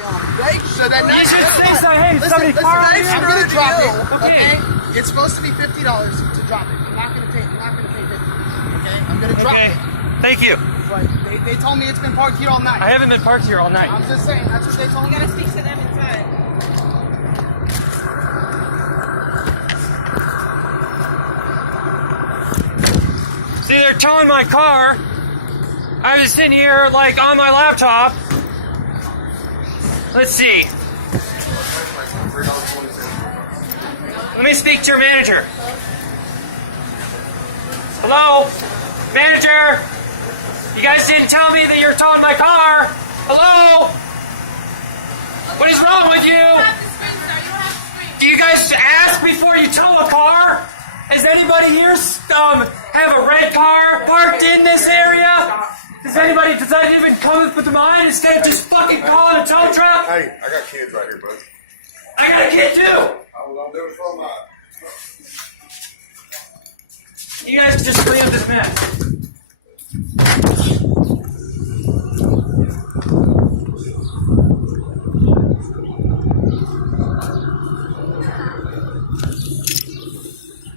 Right? So that You should say so. Hey, somebody car on I'm gonna drop it. Okay. It's supposed to be $50 to drop it. I'm not gonna pay. I'm not gonna pay $50. Okay. I'm gonna drop it. Thank you. But they told me it's been parked here all night. I haven't been parked here all night. I'm just saying. That's what they told me. You gotta speak to them inside. See, they're towing my car. I was sitting here, like, on my laptop. Let's see. Let me speak to your manager. Hello? Manager? You guys didn't tell me that you're towing my car. Hello? What is wrong with you? Do you guys ask before you tow a car? Does anybody here have a red car parked in this area? Does that even come up to mind instead of just fucking calling a tow truck? Hey, I got kids right here, bud. I got a kid too. I was gonna do it for mine. You guys can just clean up this mess.